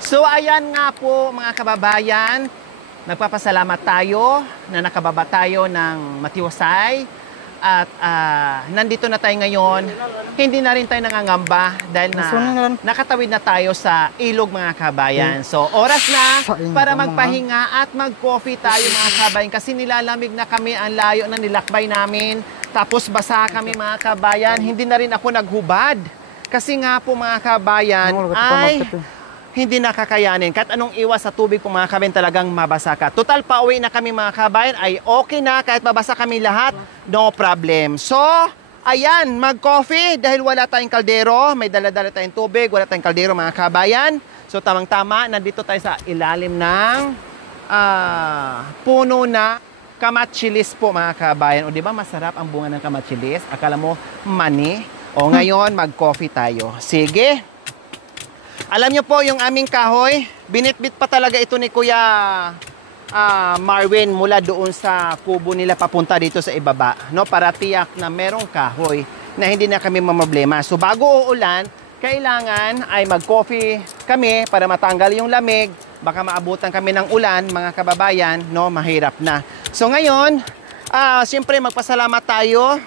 So ayan nga po mga kababayan, nagpapasalamat tayo na nakababa tayo ng matiwasay at nandito na tayo ngayon. Hindi na rin tayo nangangamba dahil nakatawid na tayo sa ilog mga kababayan. So oras na para magpahinga at mag-coffee tayo mga kababayan kasi nilalamig na kami, ang layo na nilakbay namin. Tapos basa kami mga kababayan, hindi na rin ako naghubad. Kasi nga po mga kababayan ay hindi nakakayanin. Kahit anong iwas sa tubig po mga kabayan, talagang mabasa ka. Total, pauwi na kami mga kabayan, ay okay na kahit mabasa kami lahat, no problem. So, ayan, mag-coffee dahil wala tayong kaldero, may dala-dala tayong tubig, wala tayong kaldero mga kabayan. So, tamang-tama, nandito tayo sa ilalim ng puno na kamachilis po mga kabayan. O di ba masarap ang bunga ng kamachilis? Akala mo mani? O ngayon, mag-coffee tayo. Sige. Alam niyo po, yung aming kahoy, binitbit pa talaga ito ni Kuya Marwin mula doon sa kubo nila papunta dito sa ibaba, no? Para tiyak na merong kahoy na hindi na kami mamroblema. So bago uulan, kailangan ay mag-coffee kami para matanggal yung lamig. Baka maabutan kami ng ulan, mga kababayan, no? Mahirap na. So ngayon, siyempre magpasalamat tayo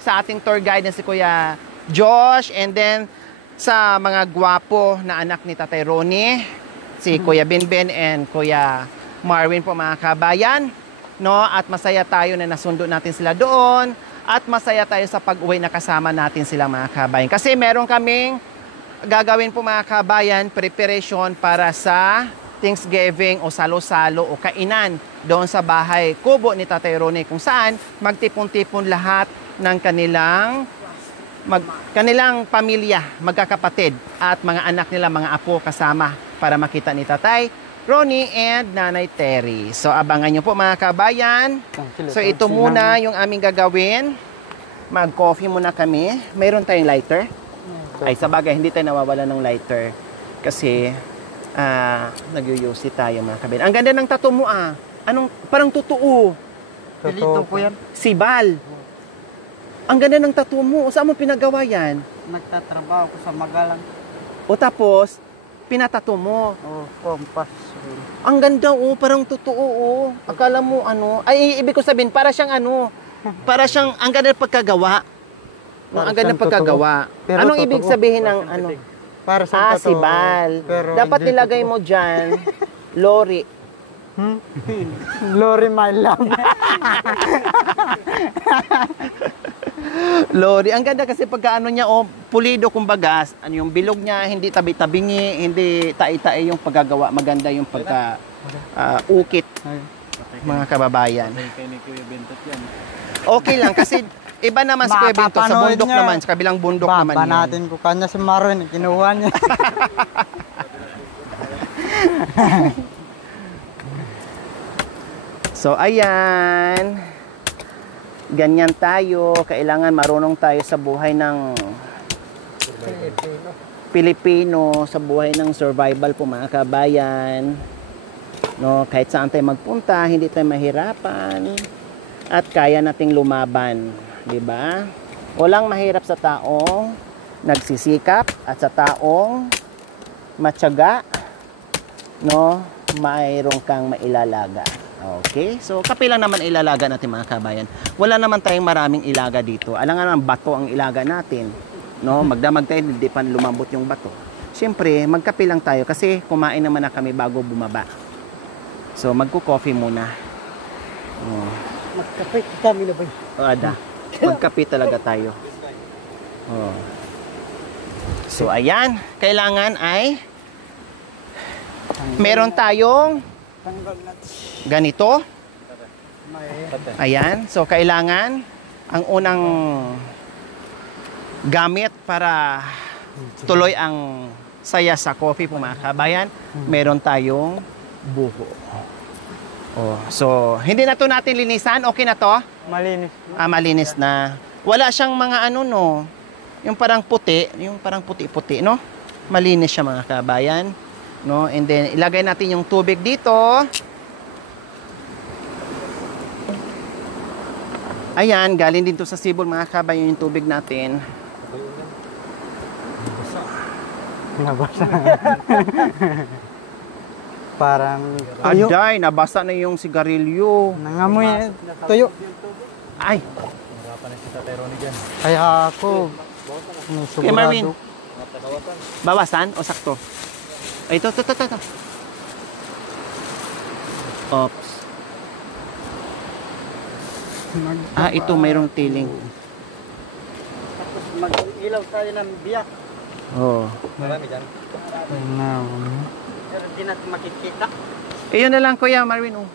sa ating tour guide na si Kuya Josh, and then sa mga gwapo na anak ni Tatay Ronnie, si Kuya Binben and Kuya Marwin po mga kabayan, no? At masaya tayo na nasundo natin sila doon at masaya tayo sa pag-uwi na kasama natin sila mga kabayan. Kasi meron kaming gagawin po mga kabayan, preparation para sa Thanksgiving o salo-salo o kainan doon sa bahay kubo ni Tatay Ronnie, kung saan magtipon-tipon lahat ng kanilang pamilya, magkakapatid at mga anak nila, mga apo kasama para makita ni Tatay Ronnie and Nanay Terry. So abangan nyo po mga kabayan. So ito muna yung aming gagawin. Mag-coffee muna kami. Mayroon tayong lighter. Ay sabagay, hindi tayo nawawala ng lighter kasi nag-UC tayo mga kabayan. Ang ganda ng tattoo mo Anong, parang totoo. Pilito po yan. Sibal. Ang ganda ng tattoo mo. Saan mo pinagawa yan? Nagtatrabaho ko sa Magalang. O tapos, pinatato mo. Kompas. Ang ganda parang totoo Akala mo ay ibig ko sabihin, para siyang para siyang, ang ganda ng pagkagawa. Ang ganda ng pagkagawa. Anong totoo. ibig sabihin ng Para sa totoo. Sibal. Dapat nilagay mo dyan, Lori. Lori my love. Lori, ang ganda kasi pagka niya pulido kumbaga, yung bilog niya, hindi tabi-tabingi, hindi tai-tai yung paggagawa, maganda yung pagka ukit, mga kababayan. Okay lang kasi iba naman si Kuya Bento, sa bundok niya. Naman, sa kabilang bundok naman yun. Natin ko kanya si Marwin, kinuha niya. So ayan, ganyan tayo, kailangan marunong tayo sa buhay ng Pilipino, sa buhay ng survival po mga kabayan. No, kahit saan tayo magpunta, hindi tayo mahirapan at kaya nating lumaban, di ba? Walang mahirap sa taong nagsisikap at sa taong matyaga, no, mayroon kang mailalaga. Okay, so kape lang naman ilalaga natin mga kabayan. Wala naman tayong maraming ilaga dito. Alam nga naman, bato ang ilaga natin. No? Magdamag tayo, hindi pa lumambot yung bato. Siyempre, magkape lang tayo kasi kumain naman na kami bago bumaba. So, magko-coffee muna. Magkape kami na ba? Magkape talaga tayo. So, ayan. Kailangan ay meron tayong ganito. Ayan. So, kailangan ang unang gamit para tuloy ang saya sa coffee po mga kabayan. Meron tayong buho. So, hindi na to natin linisan. Okay na to? Malinis. Malinis na. Wala siyang mga yung parang puti, yung parang puti-puti, no? Malinis siya mga kabayan. No? And then, ilagay natin yung tubig dito. Ayan, galing din to sa sibol mga kabayan yung tubig natin. Nabasa. Parang tuyo. Aday, nabasa na yung sigarilyo. Nangamoy tuyo. Ay, Kaya ako, Kuya Marvin. sigurado. Bawasan o sakto? Ay, ito. Oops. Ito mayroong tiling. Mag-ilaw tayo ng biyak. Oo. Marami dyan. Pero di natin makikita. Yun na lang, Kuya Marvin. Oh.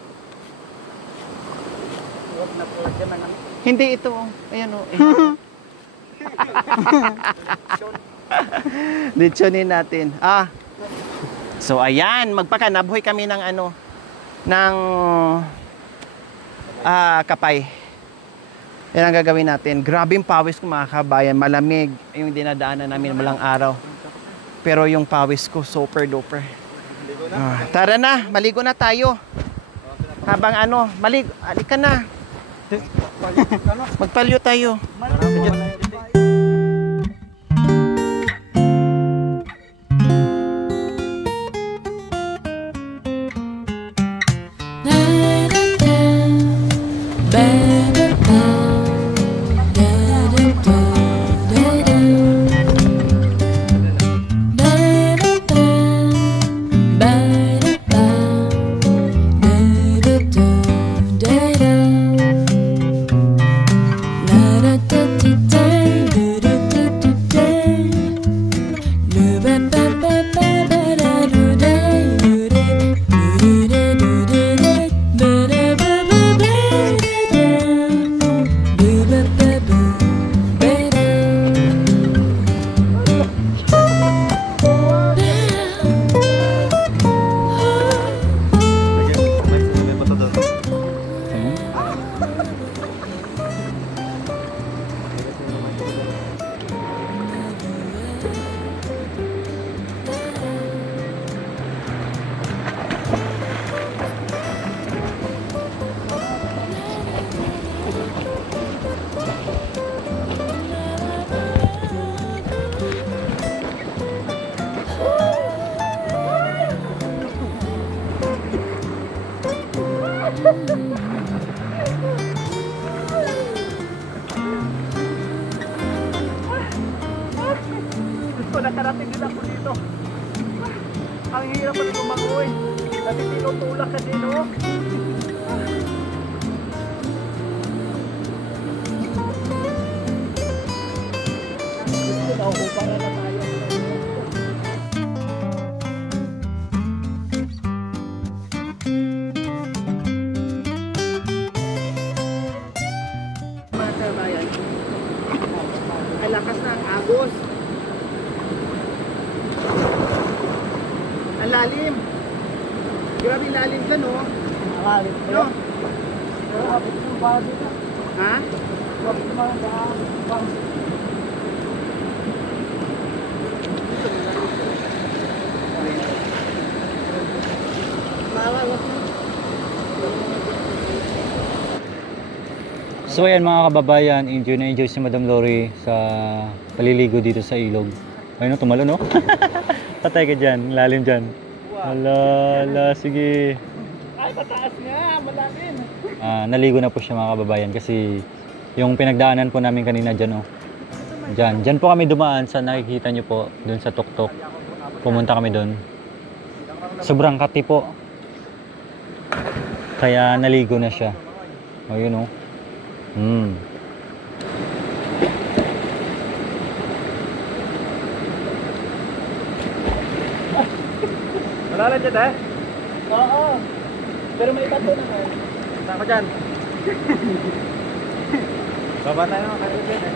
Huwag na po naman ang Hindi ito. Oh. Ayan o. Litsunin natin. So ayan, magpakanabhoy kami ng kapay. Yan ang gagawin natin. Grabing pawis ko mga kabayan. Malamig yung dinadaanan namin malang araw. Pero yung pawis ko super duper. Tara na, maligo na tayo. Habang halika na. Magpalyo tayo. Nakarating din ako dito. Ang hirap pa rin lumangoy. Kasi tinutulak ka din, oh. Nauupangan na tayo. Mga kabayan, ang lakas na ang agos. Ang lalim. Grabe lalim ka, no? malalim. No? Pero habit yung bago na. Ha? Habit yung mga bago. So ayan mga kababayan, enjoy na enjoy si Madam Lori sa paliligo dito sa ilog. Ayun, tumalo no? Patay ka dyan, lalim dyan. Ala, sige. Ay, pataas nga, malalim. Naligo na po siya mga kababayan kasi yung pinagdaanan po namin kanina dyan, oh. Dyan po kami dumaan sa nakikita nyo po, dun sa tuktok. Pumunta kami dun. Sobrang kati po. Kaya naligo na siya. O yun, oh. Malala dyan, eh? Oo. Pero may bato naman. Sama dyan. Baba tayo naman kayo dyan, eh.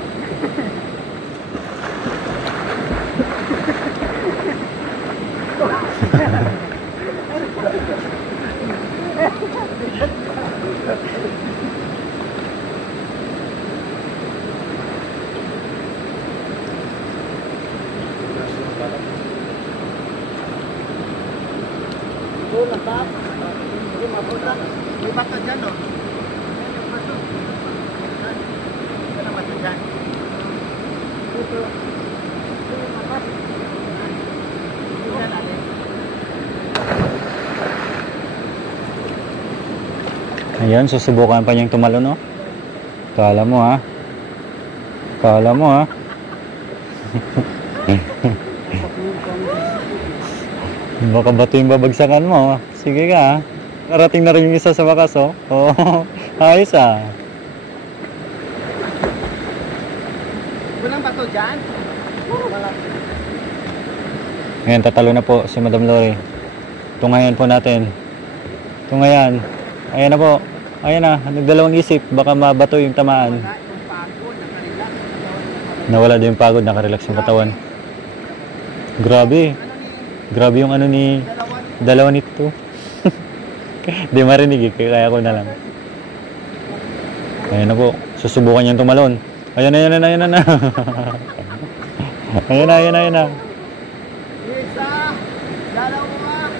May bato dyan, no? Ano bato dyan? Ayan, susubukan pa niyang tumalon, no? Kala mo, ha? Kala mo, ha? Baka bato yung babagsakan mo. Sige ka, ha? Narating na rin yung isa sa wakas, oh. Oo, ayos, ah. Walang bato dyan? Ngayon, tatalo na po si Madam Lori. Tungayan po natin. Tungayan. Ayan na po. Ayan na, nagdalawang isip. Baka mabato yung tamaan. Wala yung pagod, nakarelax. Nawala din yung pagod, nakarelax yung katawan. Grabe. Grabe yung ano ni... Dalawa nito. Di marinig eh, kaya ko na lang. Ayan na po. Susubukan niyang tumalon. Ayan na, ayan na, ayan na. Ayan na, ayan na, ayan na. Isa, dalawa,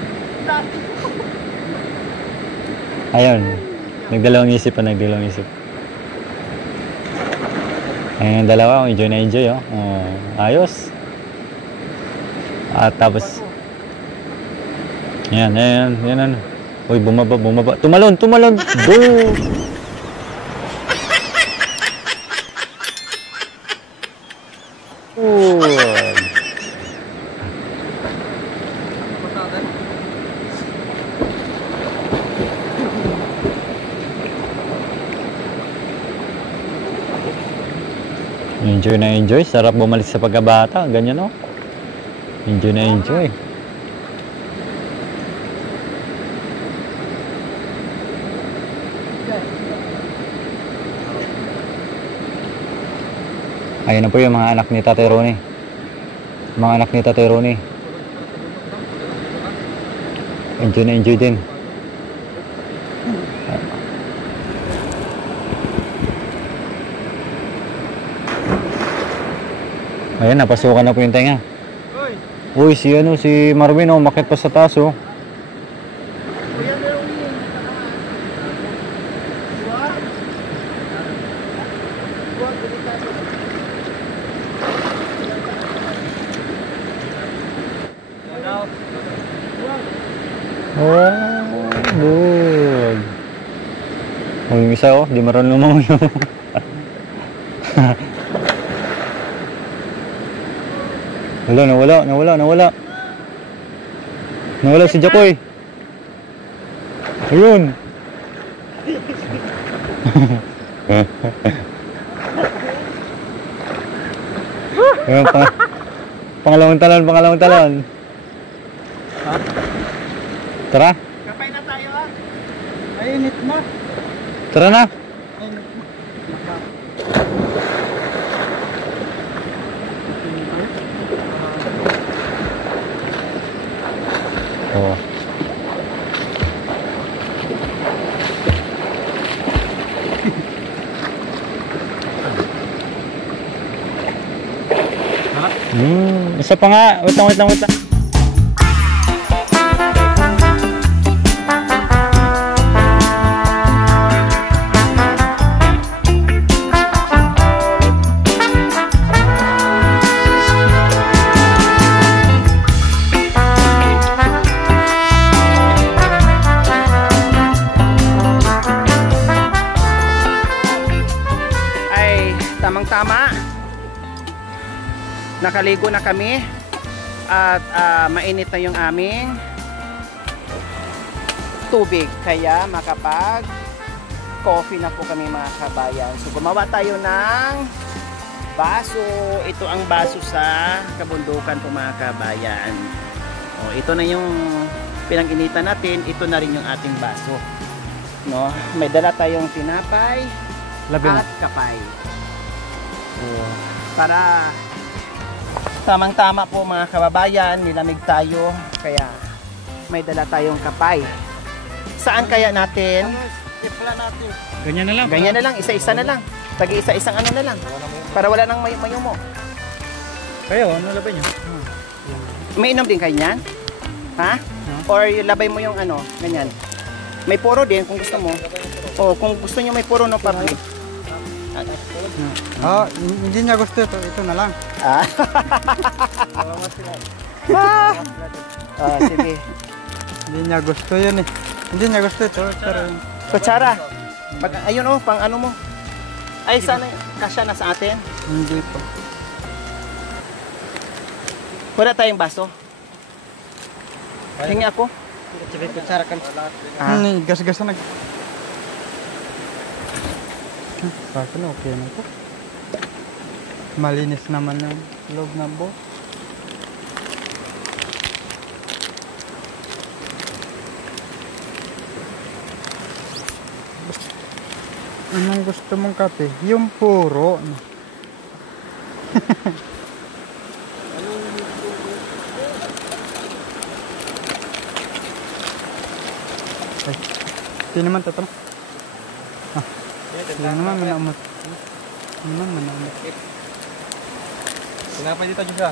tatlo. Ayun. Nagdalawang isip pa, nagdalawang isip. Ayan yung dalawa, enjoy na enjoy, oh. Ayos. At tapos, yan, yan, yan. Uy, bumaba, bumaba. Tumalon, tumalon. Boom! Enjoy na enjoy. Sarap bumalik sa pagkabata. Ganyan, oh. Enjoy na enjoy. Ayan na po yung mga anak ni Tatay Ronnie. Mga anak ni Tatay Ronnie. Enjoy na enjoy din. Ayan, napasukan na po yung tenga. Uy, si ano, si Marvin, oh, makit pa sa taas, oh. Oh, good. Oh, yung isa, oh, di marunong lumangoy. Nawala. Nawala si Jacoy. Ayun. Ayun, pangalawang talon. Ha? Tara. Kapay na tayo, ha? Ay, init na. Tara na. Ay, init na. Oh. Isa pa nga. Wait lang. Tamang-tama. Nakaligo na kami at mainit na yung aming tubig. Kaya makapag coffee na po kami, mga kabayan. So gumawa tayo ng baso. Ito ang baso sa kabundukan po, mga kabayan. O, ito na yung pinag-initan natin. Ito na rin yung ating baso. No? May dala tayong tinapay at kapay. Para tamang-tama po, mga kababayan, nilamig tayo, kaya may dala tayong kapay. Saan kaya natin? Ipla natin. Ganyan na lang. Ganyan na lang, isa-isa na lang. Tagi-isa-isang ano na lang. Para wala nang mayo mo. Kayo, ano labay nyo? May inom din kayo niyan? Ha? Or labay mo yung ano, ganyan. May puro din kung gusto mo. O kung gusto nyo may puro, no problem. Hindi niya gusto ito. Ito na lang. Sige. Hindi niya gusto yun eh. Hindi niya gusto ito. Pero Kutsara. Ayun oh, pang ano mo. Ay, sana kasya na sa atin. Hindi po. Wala tayong baso. Hingi ako. Sige, kutsara kan. Ah. Gas-gas na. Baso na, okay na ito. Malinis naman ang loob ng boat. Anong gusto mong kape? Yung puro. Ay, di naman tatlo. Di naman manamot. Di naman manamot. Kenapa dito juga?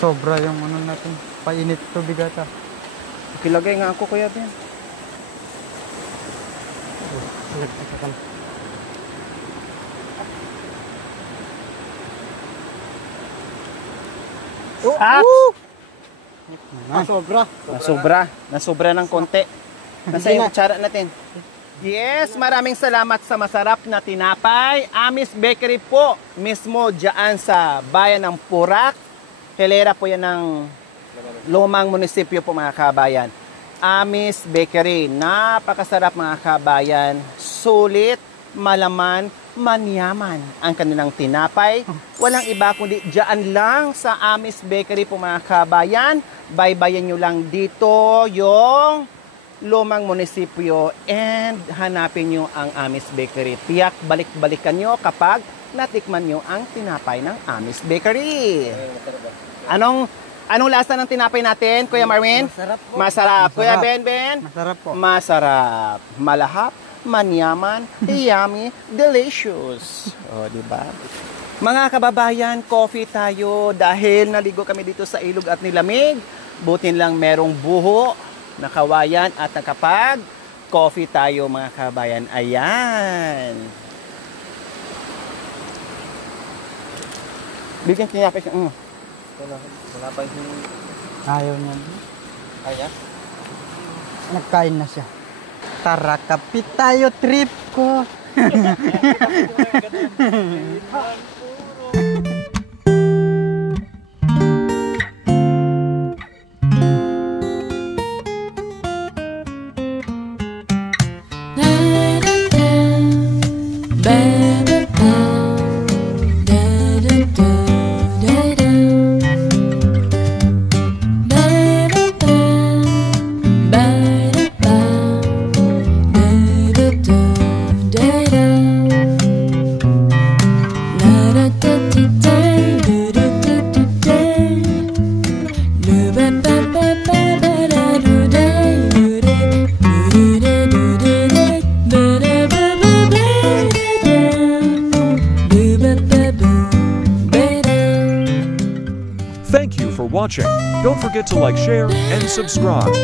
Sobra yung ano natin. Painit tubig ata. Kilagay nga ako, Kuya Ben. Ah! Sobra. Nasobra ng konti. Nasa yung kutsara natin. Yes, maraming salamat sa masarap na tinapay. Amis Bakery po, mismo dyan sa bayan ng Purak. Hilera po yan ng lumang munisipyo po mga kabayan. Amis Bakery, napakasarap mga kabayan. Sulit, malaman, manyaman ang kanilang tinapay. Walang iba kundi dyan lang sa Amis Bakery po mga kabayan. Baybayan nyo lang dito yung lumang munisipyo and hanapin nyo ang Amis Bakery. Tiyak balik-balikan nyo kapag natikman nyo ang tinapay ng Amis Bakery. Anong lasa ng tinapay natin, Kuya Marvin? Masarap po. Masarap. Kuya Masarap. Ben? Masarap po. Masarap. Malahap, manyaman, yummy, delicious. O, di ba? Mga kababayan, coffee tayo dahil naligo kami dito sa ilog at nilamig. Butin lang merong buho, nakawayan at nakapag coffee tayo mga kababayan. Ayan. Bigyan tinapay siya. Wala pa yung Ayaw niya. kaya. Nagkain na siya. Tara, kapit tayo, trip ko. Thank you for watching. Don't forget to like, share, and subscribe.